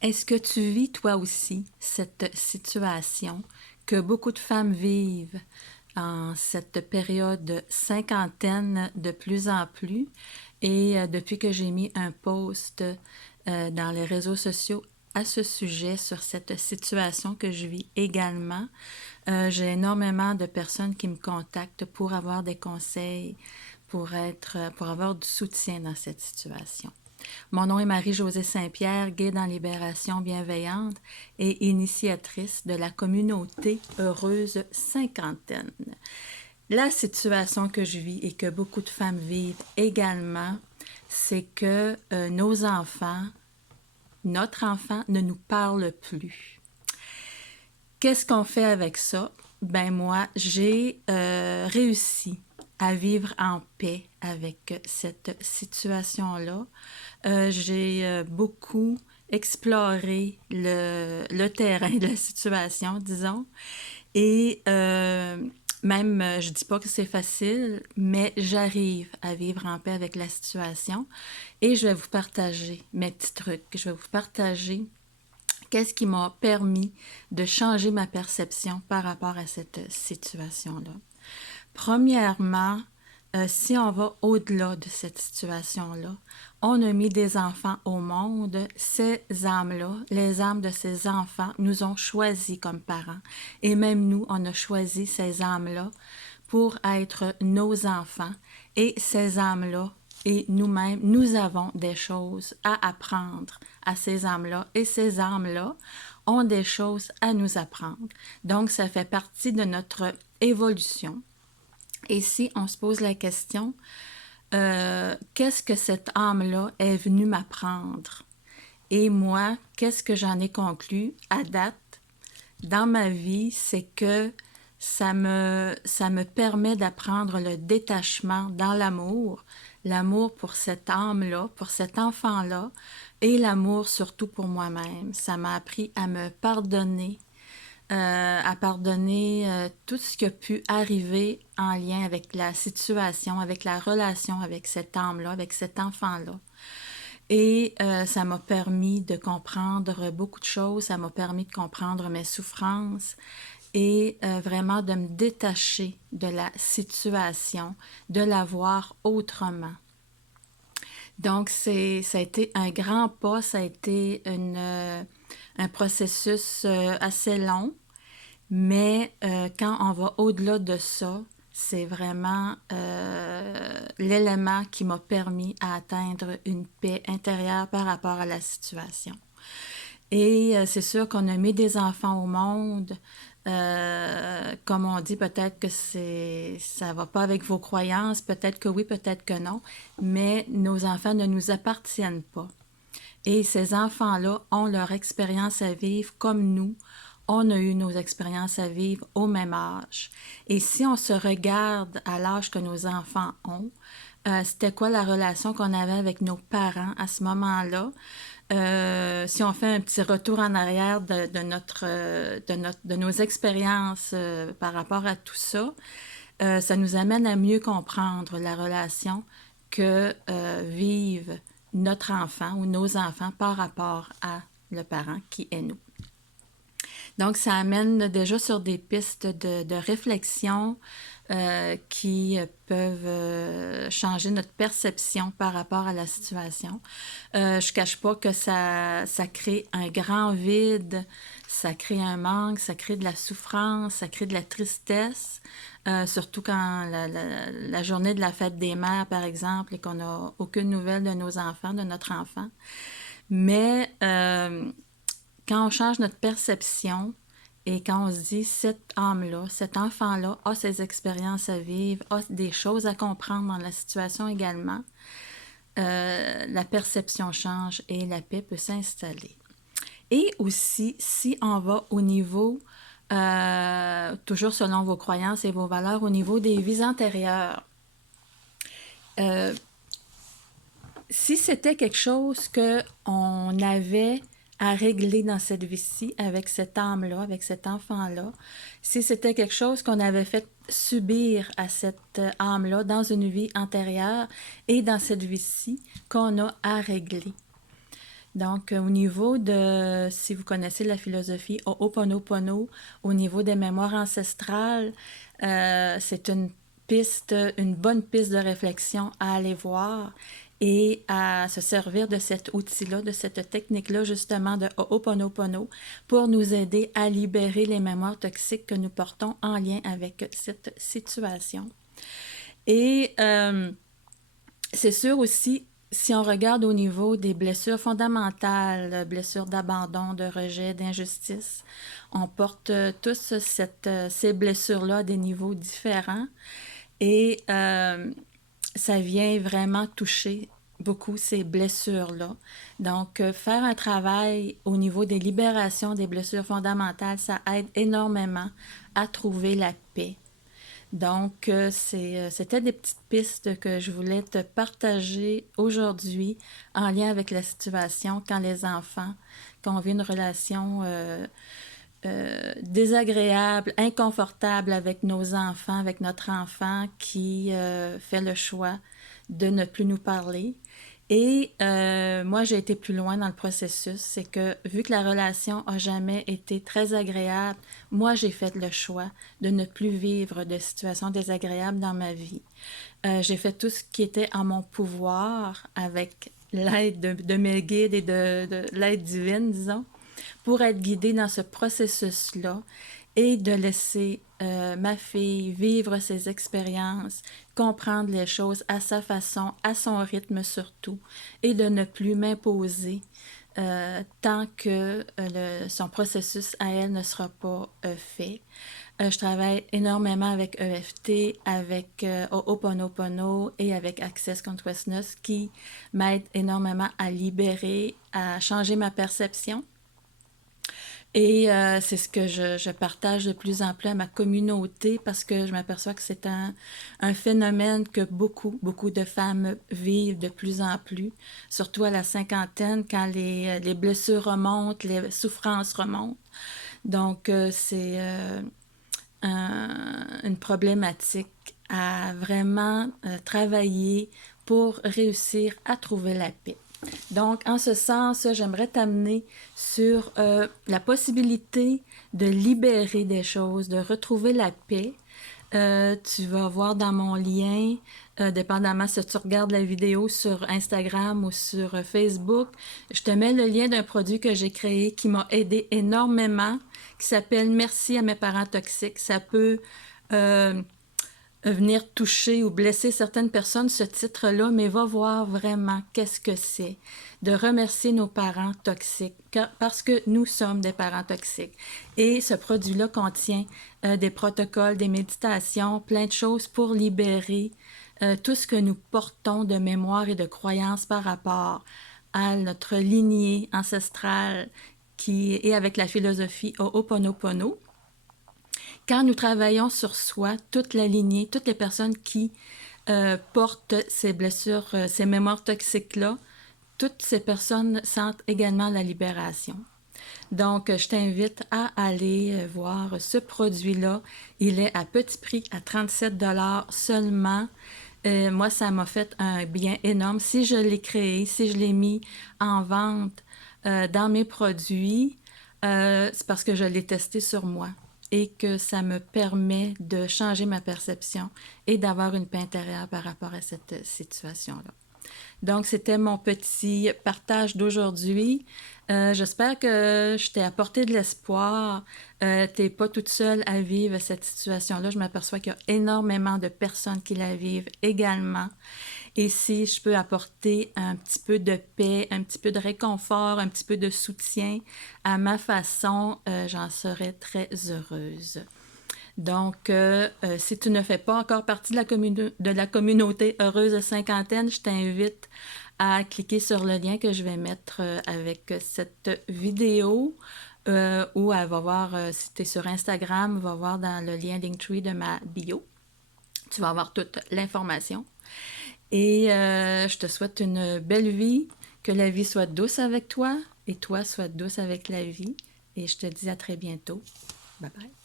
Est-ce que tu vis toi aussi cette situation que beaucoup de femmes vivent en cette période cinquantaine de plus en plus? Et depuis que j'ai mis un post dans les réseaux sociaux à ce sujet, sur cette situation que je vis également, j'ai énormément de personnes qui me contactent pour avoir des conseils, pour avoir du soutien dans cette situation. Mon nom est Marie-Josée Saint-Pierre, guide en libération bienveillante et initiatrice de la communauté Heureuse Cinquantaine. La situation que je vis et que beaucoup de femmes vivent également, c'est que nos enfants, notre enfant ne nous parle plus. Qu'est-ce qu'on fait avec ça? Ben moi, j'ai réussi à vivre en paix avec cette situation-là. J'ai beaucoup exploré le terrain de la situation, disons. Et même, je dis pas que c'est facile, mais j'arrive à vivre en paix avec la situation. Et je vais vous partager mes petits trucs. Je vais vous partager qu'est-ce qui m'a permis de changer ma perception par rapport à cette situation-là. Premièrement, si on va au-delà de cette situation-là, on a mis des enfants au monde. Ces âmes-là, les âmes de ces enfants, nous ont choisis comme parents. Et même nous, on a choisi ces âmes-là pour être nos enfants. Et ces âmes-là, et nous-mêmes, nous avons des choses à apprendre à ces âmes-là. Et ces âmes-là ont des choses à nous apprendre. Donc, ça fait partie de notre évolution. Et si on se pose la question, qu'est-ce que cette âme-là est venue m'apprendre? Et moi, qu'est-ce que j'en ai conclu à date dans ma vie, c'est que ça me permet d'apprendre le détachement dans l'amour, l'amour pour cette âme-là, pour cet enfant-là, et l'amour surtout pour moi-même. Ça m'a appris à pardonner tout ce qui a pu arriver en lien avec la situation, avec la relation avec cette âme-là, avec cet enfant-là. Et ça m'a permis de comprendre beaucoup de choses, ça m'a permis de comprendre mes souffrances et vraiment de me détacher de la situation, de la voir autrement. Donc, ça a été un grand pas, ça a été un processus assez long, mais quand on va au-delà de ça, c'est vraiment l'élément qui m'a permis à atteindre une paix intérieure par rapport à la situation. Et c'est sûr qu'on a mis des enfants au monde. Comme on dit, peut-être que ça va pas avec vos croyances, peut-être que oui, peut-être que non, mais nos enfants ne nous appartiennent pas. Et ces enfants-là ont leur expérience à vivre comme nous. On a eu nos expériences à vivre au même âge. Et si on se regarde à l'âge que nos enfants ont, c'était quoi la relation qu'on avait avec nos parents à ce moment-là? Si on fait un petit retour en arrière de nos expériences par rapport à tout ça, ça nous amène à mieux comprendre la relation que vivent notre enfant ou nos enfants par rapport à le parent qui est nous. Donc, ça amène déjà sur des pistes de réflexion qui peuvent changer notre perception par rapport à la situation. Je cache pas que ça crée un grand vide, ça crée un manque, ça crée de la souffrance, ça crée de la tristesse, surtout quand la journée de la fête des mères, par exemple, et qu'on n'a aucune nouvelle de nos enfants, de notre enfant. Mais quand on change notre perception et quand on se dit cette âme-là, cet enfant-là a ses expériences à vivre, a des choses à comprendre dans la situation également, la perception change et la paix peut s'installer. Et aussi, si on va au niveau, toujours selon vos croyances et vos valeurs, au niveau des vies antérieures, euh, si c'était quelque chose qu'on avait à régler dans cette vie-ci, avec cette âme-là, avec cet enfant-là, si c'était quelque chose qu'on avait fait subir à cette âme-là dans une vie antérieure et dans cette vie-ci qu'on a à régler. Donc, au niveau de, si vous connaissez la philosophie Ho'oponopono, au niveau des mémoires ancestrales, c'est une bonne piste de réflexion à aller voir et à se servir de cet outil-là, de cette technique-là, justement, de Ho'oponopono, pour nous aider à libérer les mémoires toxiques que nous portons en lien avec cette situation. Et c'est sûr aussi, si on regarde au niveau des blessures fondamentales, blessures d'abandon, de rejet, d'injustice, on porte tous ces blessures-là à des niveaux différents et ça vient vraiment toucher beaucoup ces blessures-là. Donc, faire un travail au niveau des libérations des blessures fondamentales, ça aide énormément à trouver la paix. Donc, c'était des petites pistes que je voulais te partager aujourd'hui en lien avec la situation quand les enfants, quand on vit une relation désagréable, inconfortable avec nos enfants, avec notre enfant qui fait le choix de ne plus nous parler. Et moi, j'ai été plus loin dans le processus. C'est que vu que la relation a jamais été très agréable, moi, j'ai fait le choix de ne plus vivre de situations désagréables dans ma vie. J'ai fait tout ce qui était en mon pouvoir avec l'aide de mes guides et de l'aide divine, disons, pour être guidée dans ce processus-là et de laisser ma fille vivre ses expériences, comprendre les choses à sa façon, à son rythme surtout, et de ne plus m'imposer tant que son processus à elle ne sera pas fait. Je travaille énormément avec EFT, avec Ho'oponopono et avec Access Consciousness qui m'aident énormément à libérer, à changer ma perception. Et c'est ce que je partage de plus en plus à ma communauté parce que je m'aperçois que c'est un phénomène que beaucoup de femmes vivent de plus en plus, surtout à la cinquantaine quand les blessures remontent, les souffrances remontent. Donc, c'est une problématique à vraiment travailler pour réussir à trouver la paix. Donc, en ce sens, j'aimerais t'amener sur la possibilité de libérer des choses, de retrouver la paix. Tu vas voir dans mon lien, dépendamment si tu regardes la vidéo sur Instagram ou sur Facebook, je te mets le lien d'un produit que j'ai créé qui m'a aidé énormément, qui s'appelle Merci à mes parents toxiques. Ça peut venir toucher ou blesser certaines personnes, ce titre-là, mais va voir vraiment qu'est-ce que c'est de remercier nos parents toxiques, parce que nous sommes des parents toxiques. Et ce produit-là contient des protocoles, des méditations, plein de choses pour libérer tout ce que nous portons de mémoire et de croyances par rapport à notre lignée ancestrale qui est avec la philosophie Ho'oponopono. Quand nous travaillons sur soi, toute la lignée, toutes les personnes qui portent ces blessures, ces mémoires toxiques-là, toutes ces personnes sentent également la libération. Donc, je t'invite à aller voir ce produit-là. Il est à petit prix, à 37 $ seulement. Moi, ça m'a fait un bien énorme. Si je l'ai créé, si je l'ai mis en vente dans mes produits, c'est parce que je l'ai testé sur moi et que ça me permet de changer ma perception et d'avoir une paix intérieure par rapport à cette situation-là. Donc, c'était mon petit partage d'aujourd'hui. J'espère que je t'ai apporté de l'espoir. Tu n'es pas toute seule à vivre cette situation-là. Je m'aperçois qu'il y a énormément de personnes qui la vivent également. Et si je peux apporter un petit peu de paix, un petit peu de réconfort, un petit peu de soutien à ma façon, j'en serais très heureuse. Donc, si tu ne fais pas encore partie de la communauté Heureuse Cinquantaine, je t'invite à cliquer sur le lien que je vais mettre avec cette vidéo ou elle va voir, si tu es sur Instagram, va voir dans le lien Linktree de ma bio. Tu vas avoir toute l'information. Et je te souhaite une belle vie, que la vie soit douce avec toi et toi sois douce avec la vie. Et je te dis à très bientôt. Bye bye.